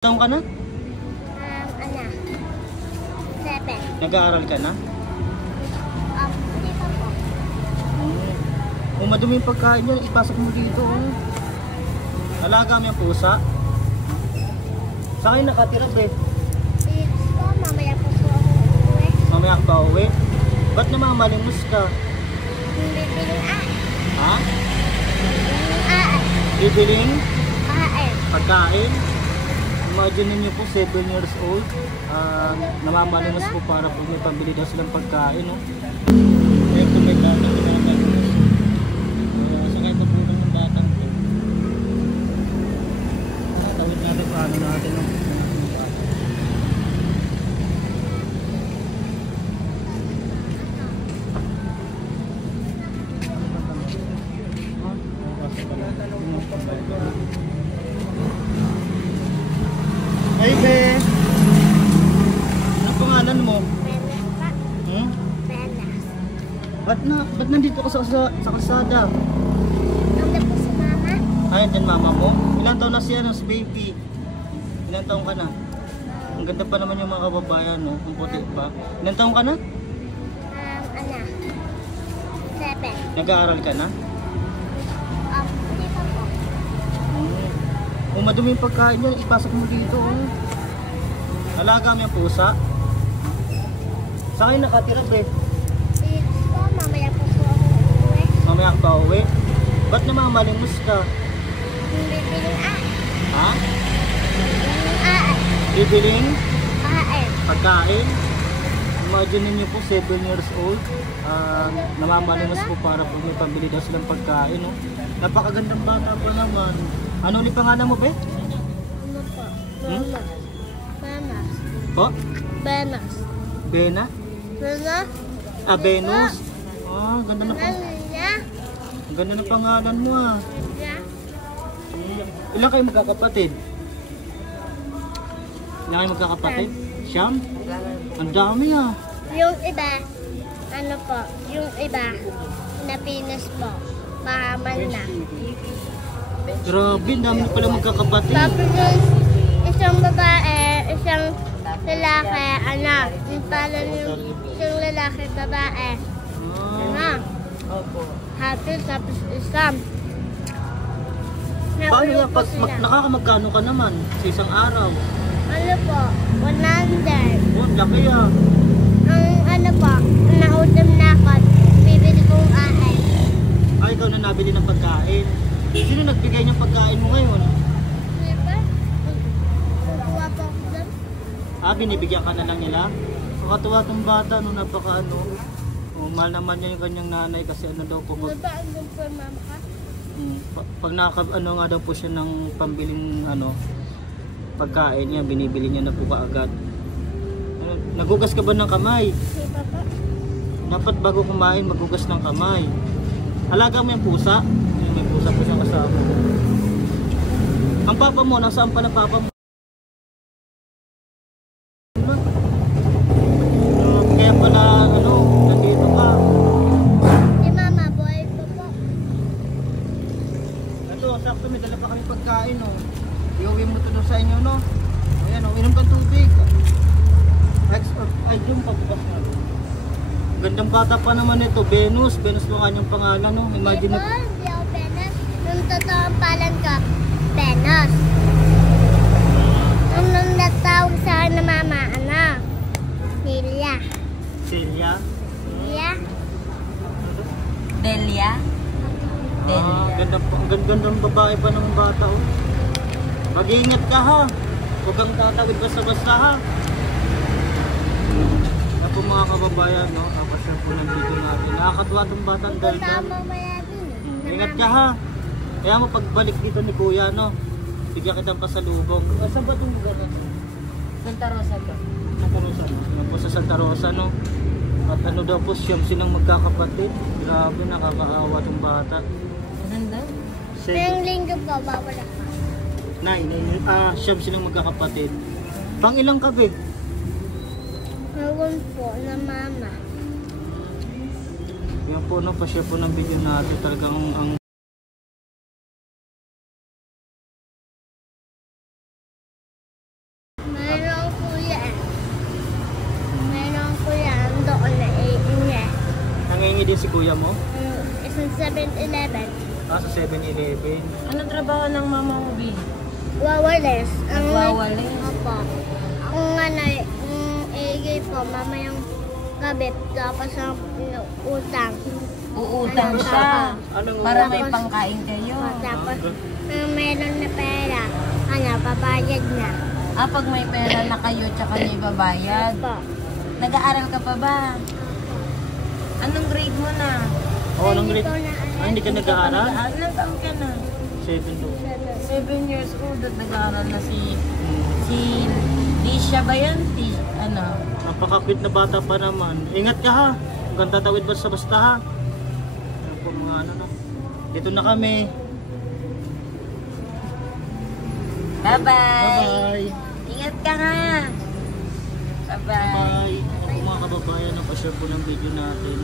Taon ka na? Ano? 7. Nag-aaral ka na? Hindi pa po. Madumi yung pagkain yan, ipasok mo dito. Alaga mo yung pusa. Saan kayo nakatira, bre? Dito po, mamaya po po ako uuwi. Mamaya ka pa uwi? Ba't namamalimos ka? Bibiling Ha? ay. Bibiling Ay. pagkain? Imagine niyo po, 7 years old. Namamalimos po para po may pambili daw silang pagkain, no? Kaya kung may tatang namamalimos. Sakay pa po ng batang po. Tawid natin paano natin, no? Hey, be! Anong pangalan mo? Benas pa. Benas. Ba't nandito ka sa kalsada? Nandun po si mama. Ay, yan mama mo? Ilang taon na siya, si baby? Ilang taon ka na? Ang ganda pa naman yung mga kababayan, no? Ang puti pa. Ilang taon ka na? Ano? 7. Nag-aaral ka na? Hindi pa po. Madumi yung pagkain yan, ipasok mo dito. Alaga mo yung pusa. Saan kayo nakatira, bre? Dito po, mamaya po po ako uuwi. Mamaya ka pa uwi? Ba't namamalimos ka? Bibiling ay. Ha? Ay. Bibiling Ay. pagkain? Imagine niyo po, 7 years old. Namamalimos po para po may pambili daw silang pagkain, no? Napakagandang bata pa naman. Ano ulit pangalan mo, be? Ano po? Benas. Benas. Po? Benas. Bena? Benas. Venus? Ganda na Ano niya? ang ganda ng pangalan mo, Niya? Ilan kayo magkakapatid? Ilan kayo magkakapatid? Siyam? Ang dami, Yung iba, ano po, yung iba, napinas po. Mahaman na. Grabe, ang dami pala magkakapatid. Tapos yung isang babae, isang lalaki, anak. Yung pala yung isang lalaki, babae. Anak. Happy, tapos isang. Paano Nakulong yan? po sila. Nakakamagkano ka naman sa isang araw? Ano po, 100. Oh, laki, Ang ano po, naudam na ako, bibili kong aay. Ay, ikaw na nabili ng pagkain. Sino nagbigay ng pagkain mo ngayon? Diba? Kukuha po ako doon. Binibigyan ka na lang nila? Nakatuwa tong bata, no, napaka ano. Mahal naman niya yung kanyang nanay kasi ano daw po. Diba andun po yung mama ka? Pag ano nga daw po siya ng pambiling ano, pagkain niya, binibili niya na po kaagad. Nagugas ka ba ng kamay? Si papa. Dapat bago kumain, magugas ng kamay. Alaga mo yung pusa? May pusa po siyang kasama. Ang papa mo, nasaan pala papa mo? Kaya pala, ano, nandito ka. Si mama, boy po po. Ito, sakto may dala pa kami pagkain, no. Iuwi mo ito doon sa inyo, no. Ayan, no, inom kang tubig. Ay, yung pagbukas na. Gandang bata pa naman ito, Venus. Venus mo kanyang pangalan, no. Imagine Diba? Hindi ako Benas. Nung totoong palan ko, Benas. Nung natawag sa akin na mama, ano? Celia. Celia. Celia? Delia? Gandang babae pa ng bata, oh. Mag-iingat ka, ha. Huwag kang tatawid basta-basta, ha. Yan po mga kababayan, no. Tapos yan po ng video natin. Nakakatuwa itong batang Punta daldal. mamaya din. Ingat ka, ha. Kaya mo pagbalik dito ni Kuya, no. Bigyan kitang pasalubong. Saan ba itong lugar na ito? Santa Rosa to. Santa Rosa, no? Yan po sa Santa Rosa, no. At ano daw po, siyam silang magkakapatid. Grabe, nakakaawa itong bata. Nandun? Ngayong linggo po, babala ka. Siyam silang magkakapatid. Pang ilang ka, be? Ewan po na mama. Yan po, no, pa-share po ng video natin. Talagang ang nagpapahingi din si kuya mo? Isang 7-Eleven. Sa 7-Eleven. Ano trabaho ng mama mo, Bi? Wawalis. Nagwawalis. Opo. Ang igay po, mamayang gabi, tapos ang utang. Uutang siya. Anong Para may pangkain kayo. Tapos, meron na pera, pabayad na. Pag may pera na kayo, tsaka niya ibabayad. Opo. Nag-aaral ka pa ba? Anong grade mo na? anong grade? Hindi ko na alam. Hindi ka nag-aaral? Ilang taon ka na? 7 to. 7 years old at nag-aaral na si Lisha ba yan? Napaka-cute na bata pa naman. Ingat ka ha. Huwag kang tatawid basta-basta ha. Ayan po mga ano na. Dito na kami. Bye-bye! Bye-bye. Ingat ka ha! Bye-bye! Bye. Ayan po mga kababayan. Napashare po ng video natin.